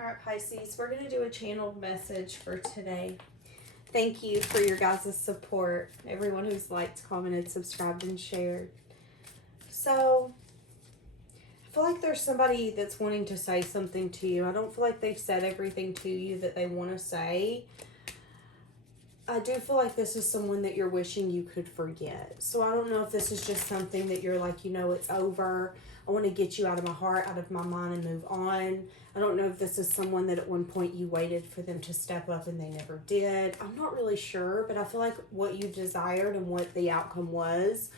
Alright, Pisces, we're going to do a channeled message for today. Thank you for your guys' support. Everyone who's liked, commented, subscribed, and shared. So, I feel like there's somebody that's wanting to say something to you. I don't feel like they've said everything to you that they want to say. I do feel like this is someone that you're wishing you could forget. So I don't know if this is just something that you're like, you know, it's over. I want to get you out of my heart, out of my mind, and move on. I don't know if this is someone that at one point you waited for them to step up and they never did. I'm not really sure, but I feel like what you desired and what the outcome was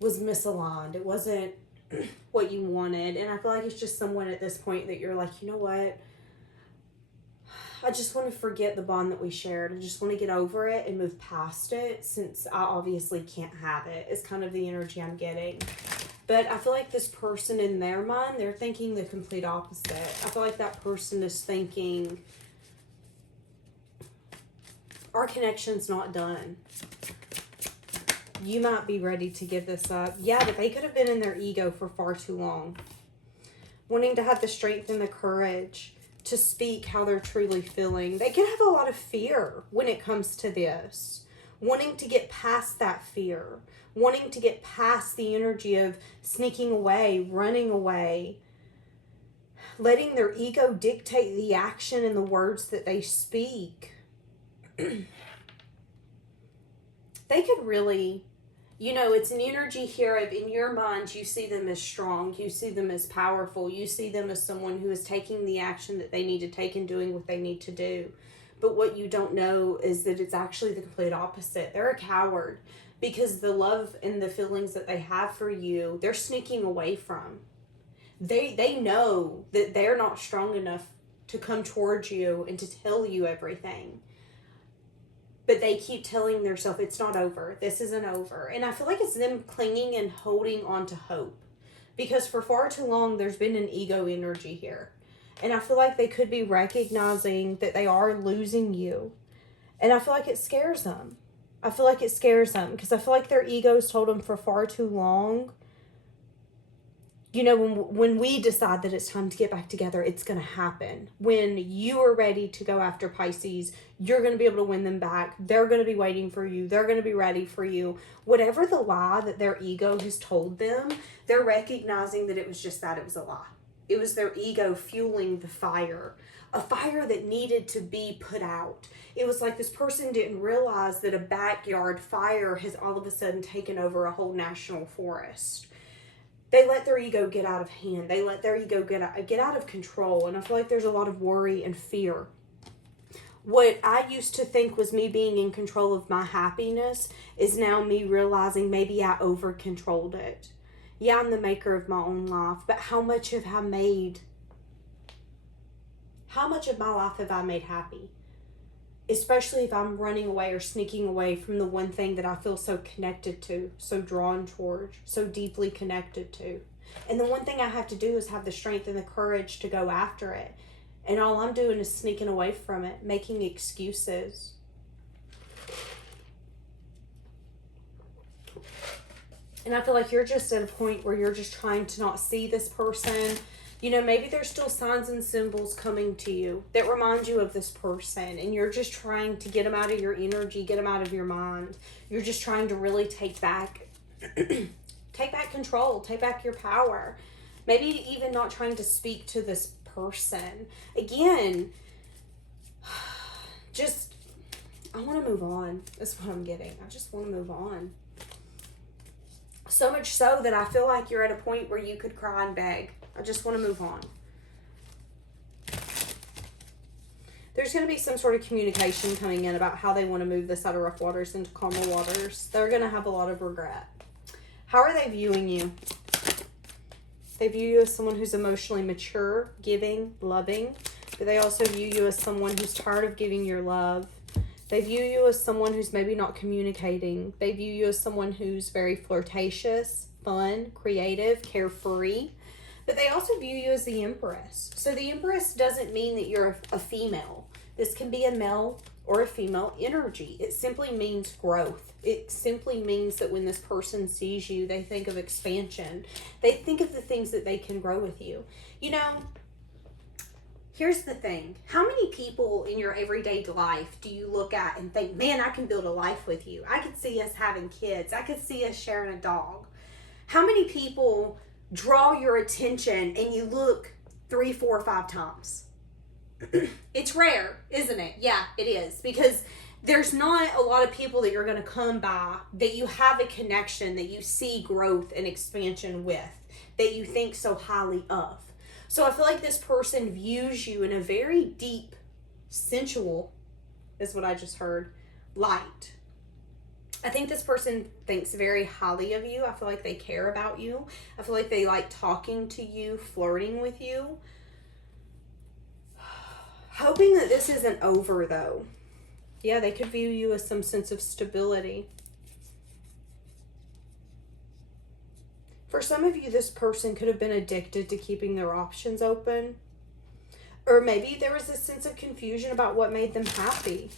misaligned. It wasn't what you wanted. And I feel like it's just someone at this point that you're like, you know what? I just want to forget the bond that we shared. I just want to get over it and move past it, since I obviously can't have it. It's kind of the energy I'm getting. But I feel like this person, in their mind, they're thinking the complete opposite. I feel like that person is thinking, our connection's not done. You might be ready to give this up. Yeah, but they could have been in their ego for far too long. Wanting to have the strength and the courage to speak how they're truly feeling. They can have a lot of fear when it comes to this. Wanting to get past that fear. Wanting to get past the energy of sneaking away, running away. Letting their ego dictate the action and the words that they speak. They could really, you know, it's an energy here of, in your mind, you see them as strong. You see them as powerful. You see them as someone who is taking the action that they need to take and doing what they need to do. But what you don't know is that it's actually the complete opposite. They're a coward, because the love and the feelings that they have for you, they're sneaking away from. They know that they're not strong enough to come towards you and to tell you everything. But they keep telling themselves, it's not over. This isn't over. And I feel like it's them clinging and holding on to hope. Because for far too long, there's been an ego energy here. And I feel like they could be recognizing that they are losing you. And I feel like it scares them. I feel like it scares them. Because I feel like their egos told them for far too long, you know, when we decide that it's time to get back together, it's going to happen. When you are ready to go after Pisces, you're going to be able to win them back. They're going to be waiting for you. They're going to be ready for you. Whatever the lie that their ego has told them, they're recognizing that it was just that. It was a lie. It was their ego fueling the fire. A fire that needed to be put out. It was like this person didn't realize that a backyard fire has all of a sudden taken over a whole national forest. They let their ego get out of hand. They let their ego get out of control. And I feel like there's a lot of worry and fear. What I used to think was me being in control of my happiness is now me realizing maybe I over-controlled it. Yeah, I'm the maker of my own life. But how much of my life have I made happy? Especially if I'm running away or sneaking away from the one thing that I feel so connected to, so drawn toward, so deeply connected to. And the one thing I have to do is have the strength and the courage to go after it. And all I'm doing is sneaking away from it, making excuses. And I feel like you're just at a point where you're just trying to not see this person. You know, maybe there's still signs and symbols coming to you that remind you of this person. And you're just trying to get them out of your energy, get them out of your mind. You're just trying to really take back control, take back your power. Maybe even not trying to speak to this person. Again, I want to move on. That's what I'm getting. I just want to move on. So much so that I feel like you're at a point where you could cry and beg. I just want to move on. There's going to be some sort of communication coming in about how they want to move this out of rough waters into calmer waters. They're going to have a lot of regret. How are they viewing you? They view you as someone who's emotionally mature, giving, loving. But they also view you as someone who's tired of giving your love. They view you as someone who's maybe not communicating. They view you as someone who's very flirtatious, fun, creative, carefree. But they also view you as the Empress. So the Empress doesn't mean that you're a female. This can be a male or a female energy. It simply means growth. It simply means that when this person sees you, they think of expansion. They think of the things that they can grow with you. You know, Here's the thing. How many people in your everyday life do you look at and think, man, I can build a life with you. I could see us having kids. I could see us sharing a dog. How many people draw your attention and you look 3, 4, 5 times? It's rare, isn't it? Yeah, it is. Because there's not a lot of people that you're going to come by that you have a connection, that you see growth and expansion with, that you think so highly of. So I feel like this person views you in a very deep, sensual, is what I just heard, light. I think this person thinks very highly of you. I feel like they care about you. I feel like they like talking to you, flirting with you. Hoping that this isn't over, though. Yeah, they could view you as some sense of stability. For some of you, this person could have been addicted to keeping their options open. Or maybe there was a sense of confusion about what made them happy.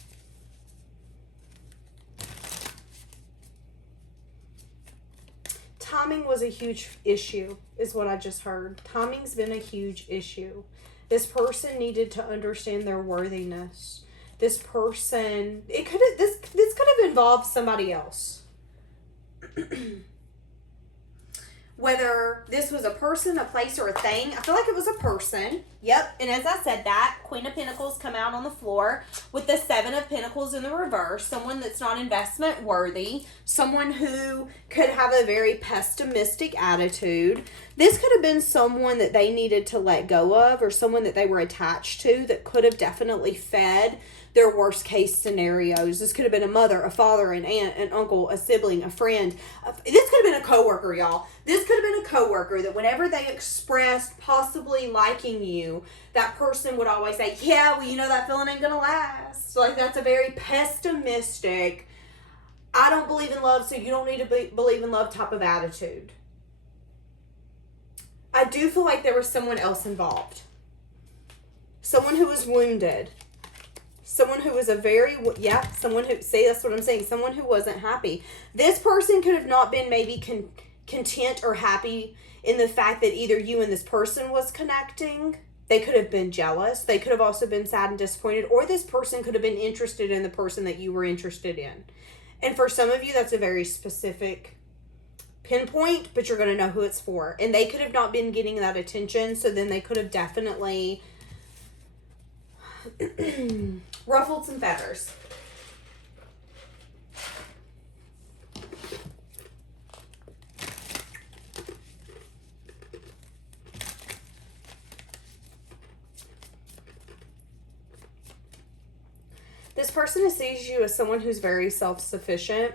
Timing was a huge issue, is what I just heard. Timing's been a huge issue. This person needed to understand their worthiness. This person, this could have involved somebody else. Whether this was a person, a place, or a thing. I feel like it was a person. Yep. And as I said that, Queen of Pentacles come out on the floor with the 7 of Pentacles in the reverse. Someone that's not investment worthy. Someone who could have a very pessimistic attitude. This could have been someone that they needed to let go of, or someone that they were attached to that could have definitely fed their worst case scenarios. This could have been a mother, a father, an aunt, an uncle, a sibling, a friend. This could have been a coworker, y'all. This could have been a coworker that whenever they expressed possibly liking you, that person would always say, yeah, well, you know that feeling ain't gonna last. Like, that's a very pessimistic, I don't believe in love, so you don't need to believe in love type of attitude. I do feel like there was someone else involved. Someone who was wounded. Someone who was someone who, see, that's what I'm saying, someone who wasn't happy. This person could have not been maybe content or happy in the fact that either you and this person was connecting. They could have been jealous. They could have also been sad and disappointed, or this person could have been interested in the person that you were interested in. And for some of you, that's a very specific pinpoint, but you're going to know who it's for. And they could have not been getting that attention, so then they could have definitely ruffled some feathers. This person sees you as someone who's very self-sufficient.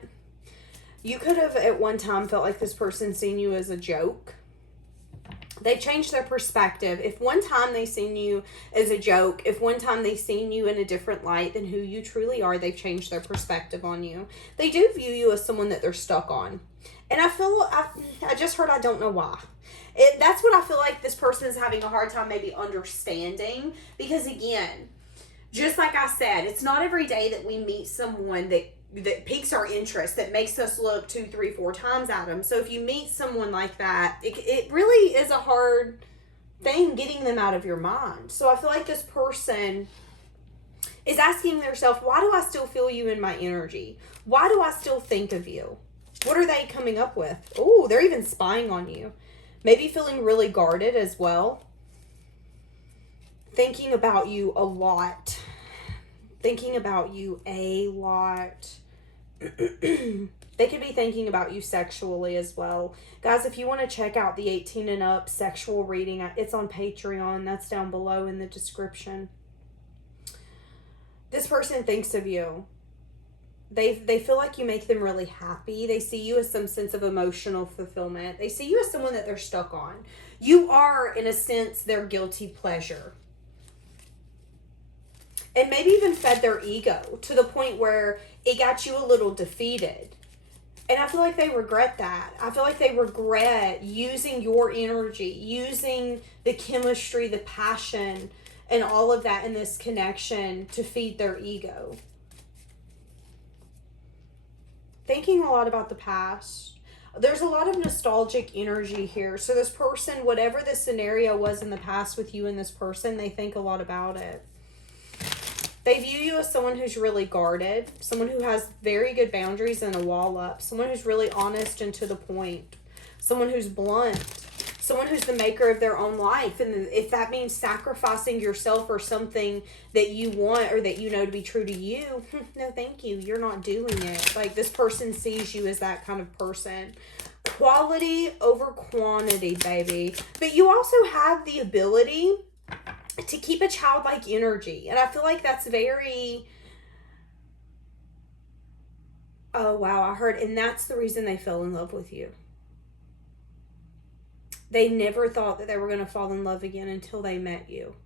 You could have at one time felt like this person seen you as a joke. They changed their perspective. If one time they seen you as a joke, if one time they seen you in a different light than who you truly are, they've changed their perspective on you. They do view you as someone that they're stuck on. And I just heard, I don't know why. That's what I feel like this person is having a hard time maybe understanding. Because again, just like I said, it's not every day that we meet someone that piques our interest, that makes us look 2, 3, 4 times at them. So if you meet someone like that, it really is a hard thing getting them out of your mind. So I feel like this person is asking themselves, why do I still feel you in my energy? Why do I still think of you? What are they coming up with? Oh, they're even spying on you. Maybe feeling really guarded as well. Thinking about you a lot. Thinking about you a lot. They could be thinking about you sexually as well. Guys, if you want to check out the 18 and up sexual reading, it's on Patreon. That's down below in the description. This person thinks of you. They feel like you make them really happy. They see you as some sense of emotional fulfillment. They see you as someone that they're stuck on. You are, in a sense, their guilty pleasure. And maybe even fed their ego to the point where it got you a little defeated. And I feel like they regret that. I feel like they regret using your energy, using the chemistry, the passion, and all of that in this connection to feed their ego. Thinking a lot about the past. There's a lot of nostalgic energy here. So this person, whatever the scenario was in the past with you and this person, they think a lot about it. They view you as someone who's really guarded, someone who has very good boundaries and a wall up, someone who's really honest and to the point, someone who's blunt, someone who's the maker of their own life. And if that means sacrificing yourself or something that you want or that you know to be true to you, no thank you, you're not doing it. Like, this person sees you as that kind of person. Quality over quantity, baby. But you also have the ability to keep a childlike energy. And I feel like that's very... Oh, wow, I heard. And that's the reason they fell in love with you. They never thought that they were going to fall in love again until they met you.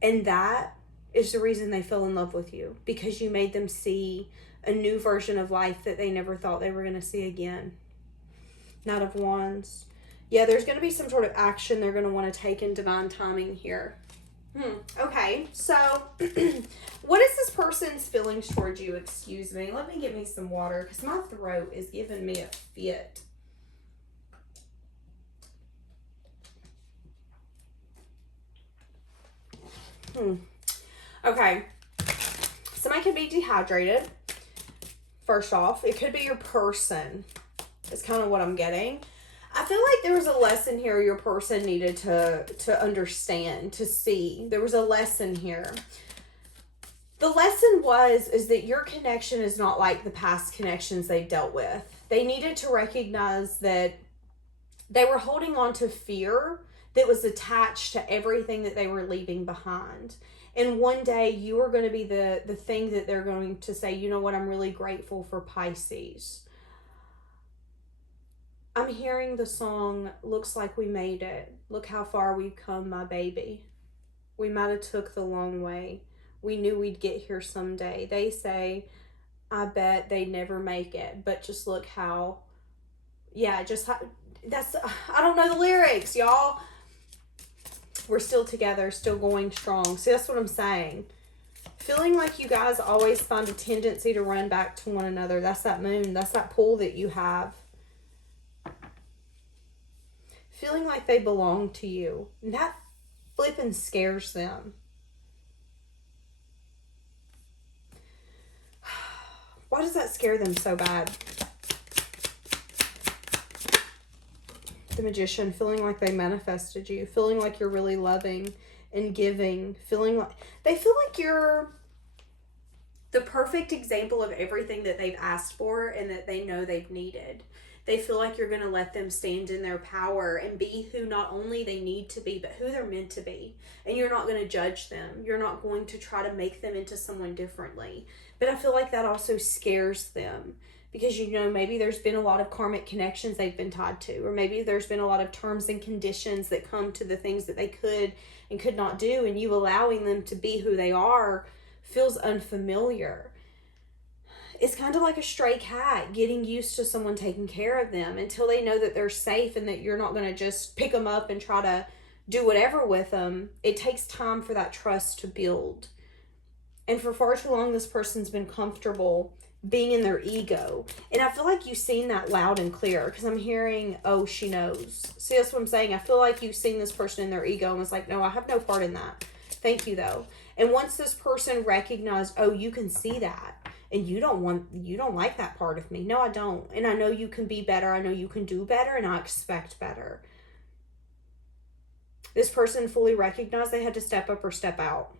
And that is the reason they fell in love with you. Because you made them see a new version of life that they never thought they were going to see again. Knight of Wands. Yeah, there's going to be some sort of action they're going to want to take in divine timing here. Okay, so what is this person's feelings towards you? Excuse me. Let me get me some water because my throat is giving me a fit. Okay. Somebody could be dehydrated. First off, it could be your person. It's kind of what I'm getting. I feel like there was a lesson here your person needed to understand, to see. There was a lesson here. The lesson is that your connection is not like the past connections they dealt with. They needed to recognize that they were holding on to fear that was attached to everything that they were leaving behind. And one day you are going to be the thing that they're going to say, you know what, I'm really grateful for Pisces. I'm hearing the song, looks like we made it. Look how far we've come, my baby. We might have took the long way. We knew we'd get here someday. They say, I bet they never make it. But just look how, I don't know the lyrics, y'all. We're still together, still going strong. See, that's what I'm saying. Feeling like you guys always find a tendency to run back to one another. That's that moon. That's that pull that you have. Feeling like they belong to you. And that flipping scares them. Why does that scare them so bad? The Magician, feeling like they manifested you. Feeling like you're really loving and giving. Feeling like... They feel like you're the perfect example of everything that they've asked for and that they know they've needed. They feel like you're going to let them stand in their power and be who not only they need to be, but who they're meant to be. And you're not going to judge them. You're not going to try to make them into someone differently. But I feel like that also scares them. Because, you know, maybe there's been a lot of karmic connections they've been tied to. Or maybe there's been a lot of terms and conditions that come to the things that they could and could not do. And you allowing them to be who they are feels unfamiliar. It's kind of like a stray cat getting used to someone taking care of them until they know that they're safe and that you're not going to just pick them up and try to do whatever with them. It takes time for that trust to build. And for far too long, this person's been comfortable being in their ego. And I feel like you've seen that loud and clear because I'm hearing, oh, she knows. See, that's what I'm saying. I feel like you've seen this person in their ego and was like, no, I have no part in that. Thank you, though. And once this person recognized, oh, you can see that. And you don't like that part of me. No, I don't. And I know you can be better. I know you can do better. And I expect better. This person fully recognized they had to step up or step out.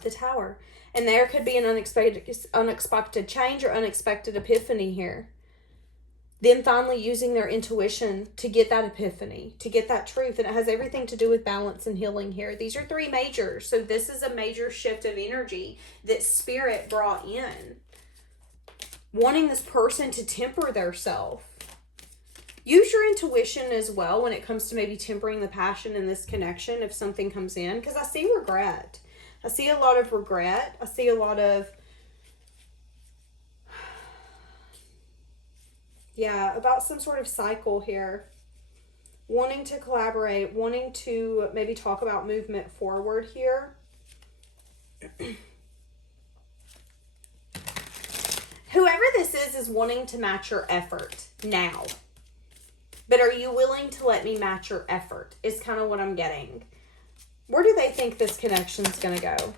The Tower. And there could be an unexpected change or unexpected epiphany here. Them finally using their intuition to get that epiphany, to get that truth. And it has everything to do with balance and healing here. These are three majors. So this is a major shift of energy that Spirit brought in. Wanting this person to temper their self. Use your intuition as well when it comes to maybe tempering the passion in this connection if something comes in. Because I see regret. I see a lot of regret. I see a lot of... Yeah, about some sort of cycle here. Wanting to collaborate, wanting to maybe talk about movement forward here. whoever this is wanting to match your effort now. But are you willing to let me match your effort is kind of what I'm getting. Where do they think this connection's going to go?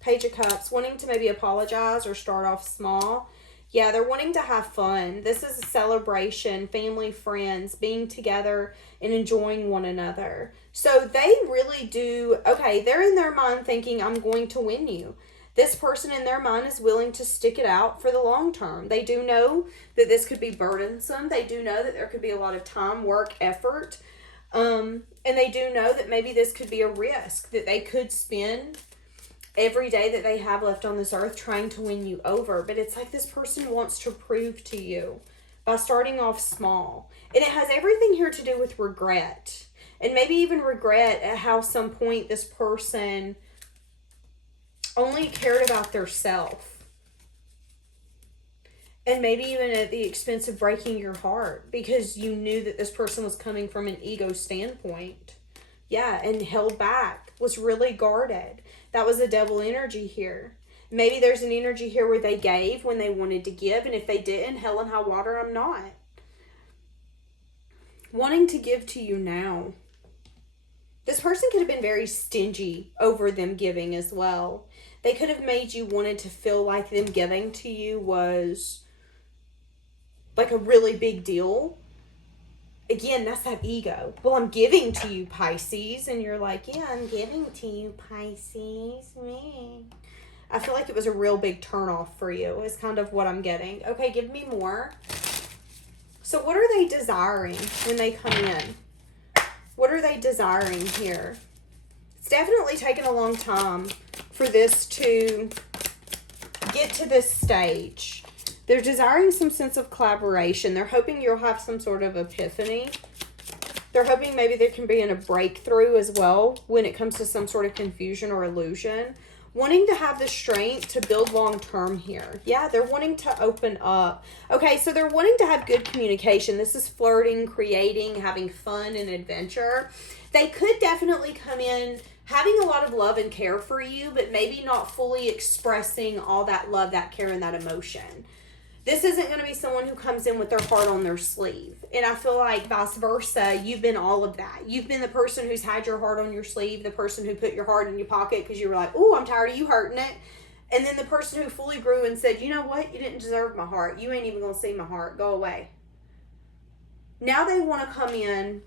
Page of Cups, wanting to maybe apologize or start off small. Yeah, they're wanting to have fun. This is a celebration, family, friends, being together and enjoying one another. So they really do, okay, they're in their mind thinking, I'm going to win you. This person in their mind is willing to stick it out for the long term. They do know that this could be burdensome. They do know that there could be a lot of time, work, effort. And they do know that maybe this could be a risk, that they could spend every day that they have left on this earth trying to win you over. But it's like this person wants to prove to you by starting off small. And it has everything here to do with regret. And maybe even regret at how some point this person only cared about their self. And maybe even at the expense of breaking your heart because you knew that this person was coming from an ego standpoint. Yeah, and held back, was really guarded. That was a devil energy here. Maybe there's an energy here where they gave when they wanted to give, and if they didn't, hell and high water, I'm not. Wanting to give to you now. This person could have been very stingy over them giving as well. They could have made you wanted to feel like them giving to you was like a really big deal. Again, that's that ego. Well, I'm giving to you, Pisces. And you're like, yeah, I'm giving to you, Pisces. Man. I feel like it was a real big turnoff for you is kind of what I'm getting. Okay, give me more. So what are they desiring when they come in? What are they desiring here? It's definitely taken a long time for this to get to this stage. They're desiring some sense of collaboration. They're hoping you'll have some sort of epiphany. They're hoping maybe there can be a breakthrough as well when it comes to some sort of confusion or illusion. Wanting to have the strength to build long term here. Yeah, they're wanting to open up. Okay, so they're wanting to have good communication. This is flirting, creating, having fun and adventure. They could definitely come in having a lot of love and care for you, but maybe not fully expressing all that love, that care, and that emotion. This isn't going to be someone who comes in with their heart on their sleeve. And I feel like vice versa, you've been all of that. You've been the person who's had your heart on your sleeve, the person who put your heart in your pocket because you were like, oh, I'm tired of you hurting it. And then the person who fully grew and said, you know what? You didn't deserve my heart. You ain't even going to see my heart. Go away. Now they want to come in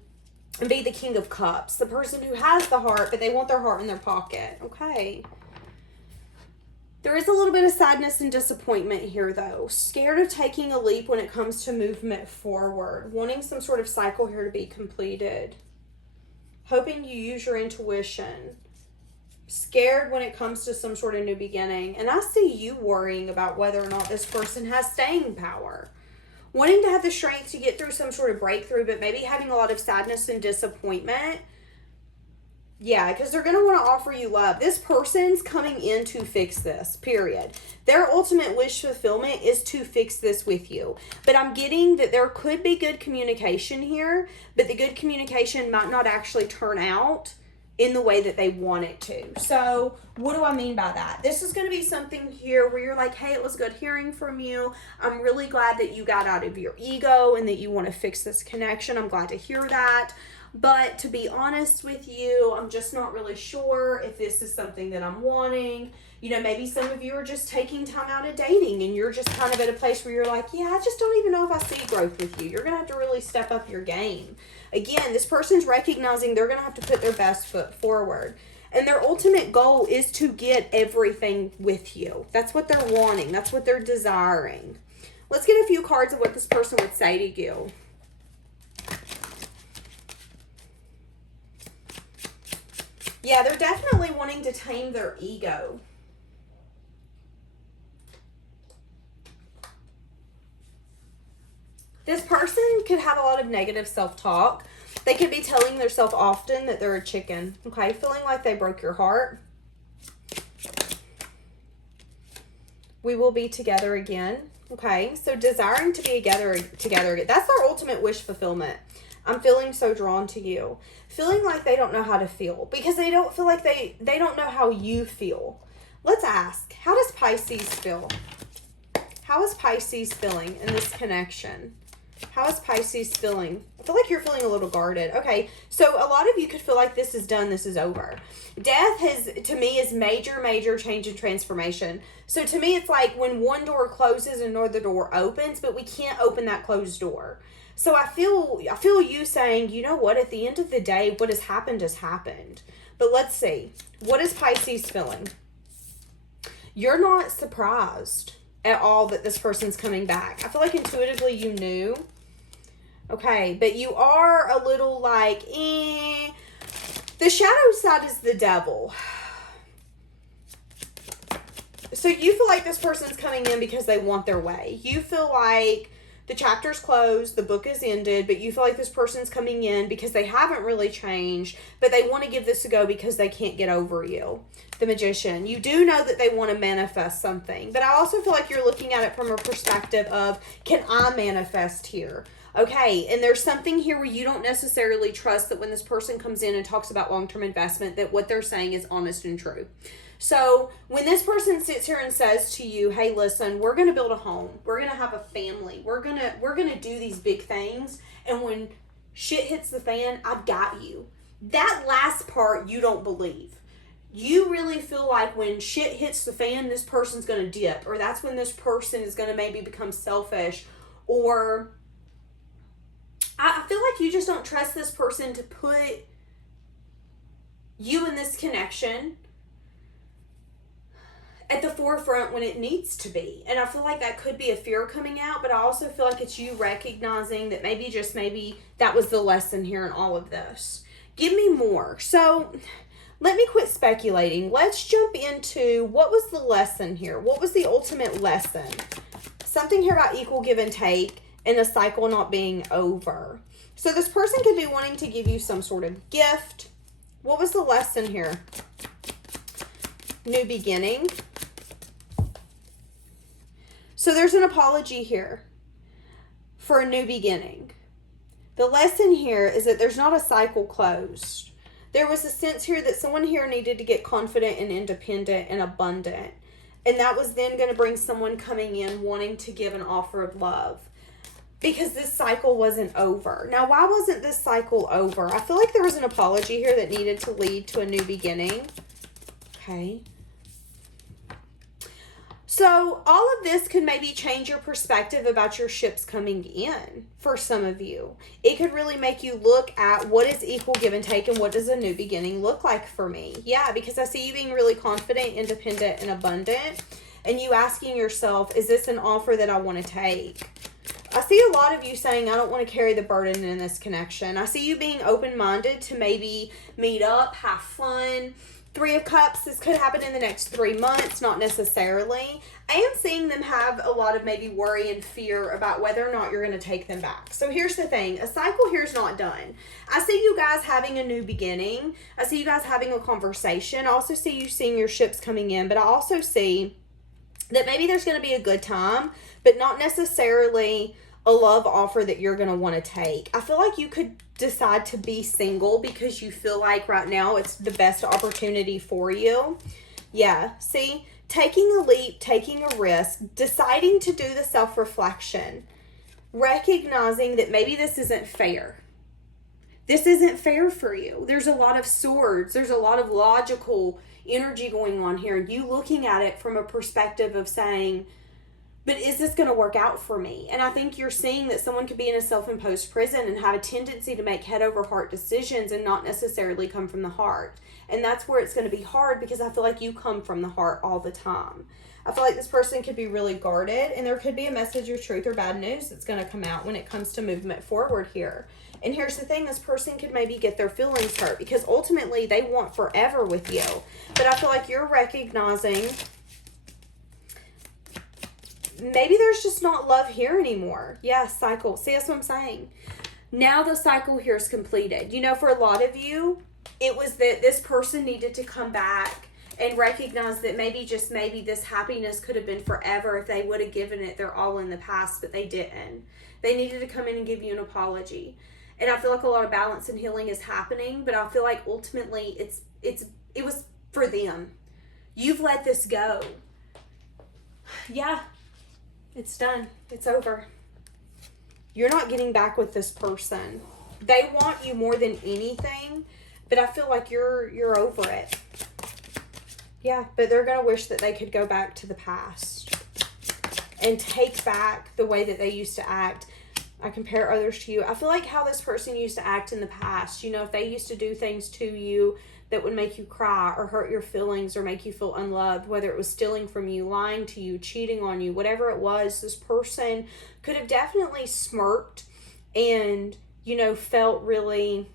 and be the King of Cups. The person who has the heart, but they want their heart in their pocket. Okay. There is a little bit of sadness and disappointment here, though. Scared of taking a leap when it comes to movement forward. Wanting some sort of cycle here to be completed. Hoping you use your intuition. Scared when it comes to some sort of new beginning. And I see you worrying about whether or not this person has staying power. Wanting to have the strength to get through some sort of breakthrough, but maybe having a lot of sadness and disappointment. Yeah, because they're going to want to offer you love. This person's coming in to fix this, period. Their ultimate wish fulfillment is to fix this with you. But I'm getting that there could be good communication here, but the good communication might not actually turn out in the way that they want it to. So what do I mean by that? This is going to be something here where you're like, hey, it was good hearing from you. I'm really glad that you got out of your ego and that you want to fix this connection. I'm glad to hear that. But to be honest with you, I'm just not really sure if this is something that I'm wanting. You know, maybe some of you are just taking time out of dating and you're just kind of at a place where you're like, yeah, I just don't even know if I see growth with you. You're going to have to really step up your game. Again, this person's recognizing they're going to have to put their best foot forward. And their ultimate goal is to get everything with you. That's what they're wanting. That's what they're desiring. Let's get a few cards of what this person would say to you. Yeah, they're definitely wanting to tame their ego. This person could have a lot of negative self-talk. They could be telling themselves often that they're a chicken. Okay, feeling like they broke your heart. We will be together again. Okay, so desiring to be together again. That's our ultimate wish fulfillment. I'm feeling so drawn to you. Feeling like they don't know how to feel. Because they don't feel like they don't know how you feel. Let's ask, how does Pisces feel? How is Pisces feeling in this connection? How is Pisces feeling? I feel like you're feeling a little guarded. Okay, so a lot of you could feel like this is done, this is over. Death has, to me, is major change and transformation. So to me, it's like when one door closes, another door opens, but we can't open that closed door. So I feel you saying, you know what, at the end of the day, what has happened has happened. But let's see. What is Pisces feeling? You're not surprised at all that this person's coming back. I feel like intuitively you knew. Okay, but you are a little like, eh. The shadow side is the devil. So you feel like this person's coming in because they want their way. You feel like the chapter's closed, the book is ended, but you feel like this person's coming in because they haven't really changed, but they want to give this a go because they can't get over you. The Magician. You do know that they want to manifest something, but I also feel like you're looking at it from a perspective of, can I manifest here? Okay, and there's something here where you don't necessarily trust that when this person comes in and talks about long-term investment, that what they're saying is honest and true. So when this person sits here and says to you, hey, listen, we're going to build a home. We're going to have a family. We're going to do these big things. And when shit hits the fan, I've got you. That last part, you don't believe. You really feel like when shit hits the fan, this person's going to dip. Or that's when this person is going to maybe become selfish. Or I feel like you just don't trust this person to put you in this connection at the forefront when it needs to be. And I feel like that could be a fear coming out, but I also feel like it's you recognizing that maybe that was the lesson here in all of this. Give me more. So let me quit speculating. Let's jump into what was the lesson here. What was the ultimate lesson? Something here about equal give and take and the cycle not being over. So this person could be wanting to give you some sort of gift. What was the lesson here? New beginning. So there's an apology here for a new beginning. The lesson here is that there's not a cycle closed. There was a sense here that someone here needed to get confident and independent and abundant. And that was then going to bring someone coming in wanting to give an offer of love. Because this cycle wasn't over. Now, why wasn't this cycle over? I feel like there was an apology here that needed to lead to a new beginning. Okay. So all of this could maybe change your perspective about your ships coming in for some of you. It could really make you look at what is equal give and take and what does a new beginning look like for me. Yeah, because I see you being really confident, independent, and abundant. And you asking yourself, is this an offer that I want to take? I see a lot of you saying, I don't want to carry the burden in this connection. I see you being open-minded to maybe meet up, have fun. 3 of Cups, this could happen in the next 3 months, not necessarily. I am seeing them have a lot of maybe worry and fear about whether or not you're going to take them back. So here's the thing. A cycle here is not done. I see you guys having a new beginning. I see you guys having a conversation. I also see you seeing your ships coming in, but I also see that maybe there's going to be a good time, but not necessarily a love offer that you're going to want to take. I feel like you could decide to be single because you feel like right now it's the best opportunity for you. Yeah, see, taking a leap, taking a risk, deciding to do the self-reflection, recognizing that maybe this isn't fair. This isn't fair for you. There's a lot of swords. There's a lot of logical energy going on here. You looking at it from a perspective of saying, but is this going to work out for me? And I think you're seeing that someone could be in a self-imposed prison and have a tendency to make head over heart decisions and not necessarily come from the heart. And that's where it's going to be hard because I feel like you come from the heart all the time. I feel like this person could be really guarded and there could be a message of truth or bad news that's going to come out when it comes to movement forward here. And here's the thing, this person could maybe get their feelings hurt because ultimately they want forever with you. But I feel like you're recognizing maybe there's just not love here anymore. Yeah, cycle. See, that's what I'm saying. Now the cycle here is completed. You know, for a lot of you, it was that this person needed to come back and recognize that maybe, just maybe, this happiness could have been forever if they would have given it their all in the past, but they didn't. They needed to come in and give you an apology. And I feel like a lot of balance and healing is happening, but I feel like ultimately it was for them. You've let this go. Yeah. It's done. It's over. You're not getting back with this person. They want you more than anything, but I feel like you're over it. Yeah, but they're going to wish that they could go back to the past and take back the way that they used to act. I compare others to you. I feel like how this person used to act in the past. You know, if they used to do things to you that would make you cry or hurt your feelings or make you feel unloved, whether it was stealing from you, lying to you, cheating on you, whatever it was, this person could have definitely smirked and, you know, felt really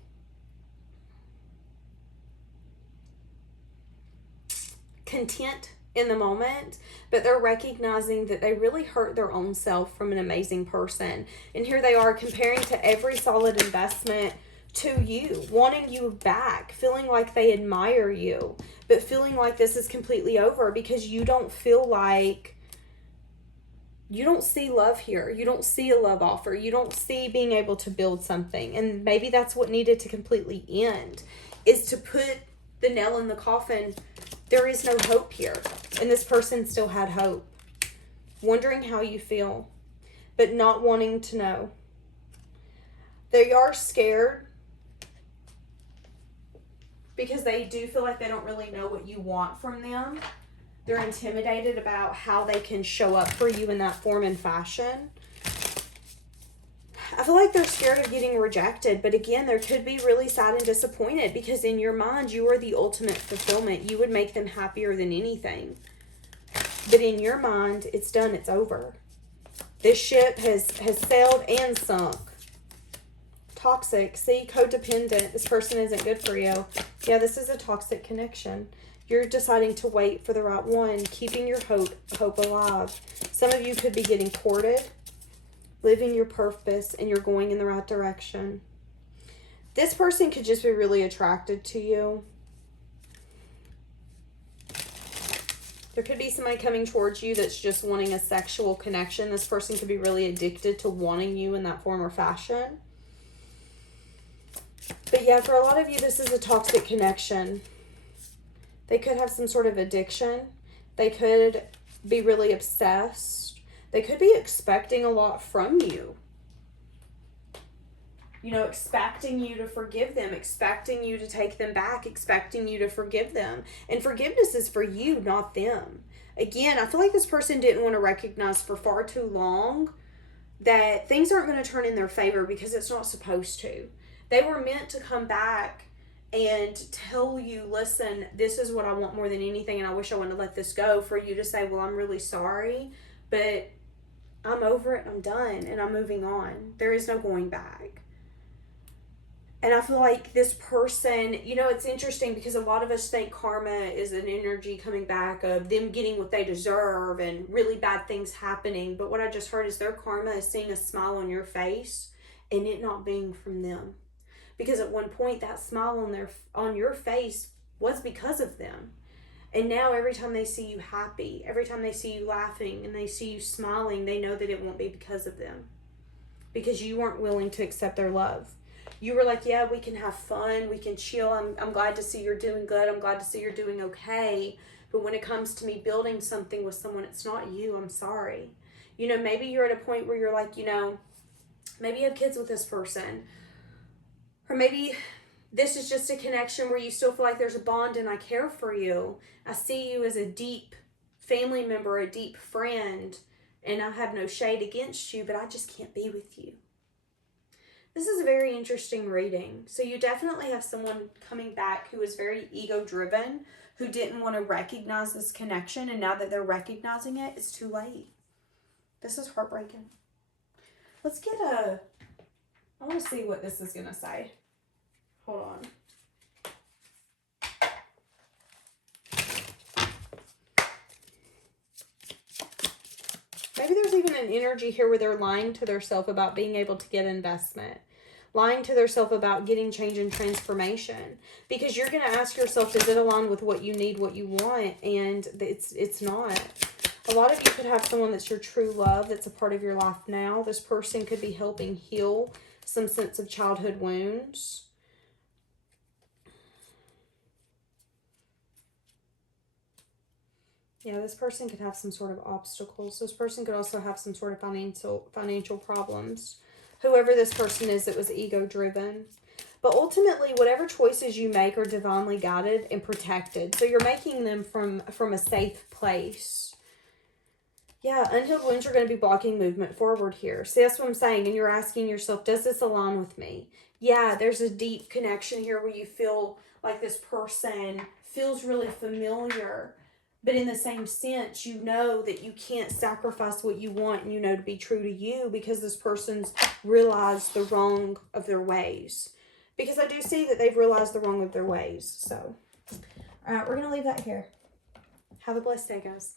content in the moment, but they're recognizing that they really hurt their own self from an amazing person. And here they are comparing to every solid investment to you, wanting you back, feeling like they admire you, but feeling like this is completely over because you don't feel like, you don't see love here. You don't see a love offer. You don't see being able to build something. And maybe that's what needed to completely end, is to put the nail in the coffin. There is no hope here. And this person still had hope. Wondering how you feel, but not wanting to know. They are scared because they do feel like they don't really know what you want from them. They're intimidated about how they can show up for you in that form and fashion. I feel like they're scared of getting rejected, but again, they could be really sad and disappointed because in your mind, you are the ultimate fulfillment. You would make them happier than anything. But in your mind, it's done. It's over. This ship has sailed and sunk. Toxic. See, codependent. This person isn't good for you. Yeah, this is a toxic connection. You're deciding to wait for the right one, keeping your hope alive. Some of you could be getting courted, living your purpose, and you're going in the right direction. This person could just be really attracted to you. There could be somebody coming towards you that's just wanting a sexual connection. This person could be really addicted to wanting you in that form or fashion. But yeah, for a lot of you, this is a toxic connection. They could have some sort of addiction. They could be really obsessed. They could be expecting a lot from you. You know, expecting you to forgive them, expecting you to take them back, expecting you to forgive them. And forgiveness is for you, not them. Again, I feel like this person didn't want to recognize for far too long that things aren't going to turn in their favor because it's not supposed to. They were meant to come back and tell you, listen, this is what I want more than anything, and I wish I wouldn't have let this go, for you to say, well, I'm really sorry, but I'm over it, I'm done, and I'm moving on. There is no going back. And I feel like this person, you know, it's interesting because a lot of us think karma is an energy coming back of them getting what they deserve and really bad things happening. But what I just heard is their karma is seeing a smile on your face and it not being from them. Because at one point that smile on your face was because of them. And now every time they see you happy, every time they see you laughing and they see you smiling, they know that it won't be because of them. Because you weren't willing to accept their love. You were like, yeah, we can have fun, we can chill, I'm glad to see you're doing good, I'm glad to see you're doing okay. But when it comes to me building something with someone, it's not you, I'm sorry. You know, maybe you're at a point where you're like, you know, maybe you have kids with this person. Or maybe this is just a connection where you still feel like there's a bond and I care for you. I see you as a deep family member, a deep friend, and I have no shade against you, but I just can't be with you. This is a very interesting reading. So you definitely have someone coming back who is very ego-driven, who didn't want to recognize this connection, and now that they're recognizing it, it's too late. This is heartbreaking. Let's get I want to see what this is going to say. Hold on. Maybe there's even an energy here where they're lying to themselves about being able to get investment. Lying to themselves about getting change and transformation. Because you're going to ask yourself, does it align with what you need, what you want? And it's not. A lot of you could have someone that's your true love, that's a part of your life now. This person could be helping heal some sense of childhood wounds. Yeah, this person could have some sort of obstacles. This person could also have some sort of financial problems. Whoever this person is, it was ego-driven. But ultimately, whatever choices you make are divinely guided and protected. So you're making them from a safe place. Yeah, unhealed wounds are going to be blocking movement forward here. See, that's what I'm saying. And you're asking yourself, does this align with me? Yeah, there's a deep connection here where you feel like this person feels really familiar. But in the same sense, you know that you can't sacrifice what you want and you know to be true to you because this person's realized the wrong of their ways. Because I do see that they've realized the wrong of their ways. So, all right, we're going to leave that here. Have a blessed day, guys.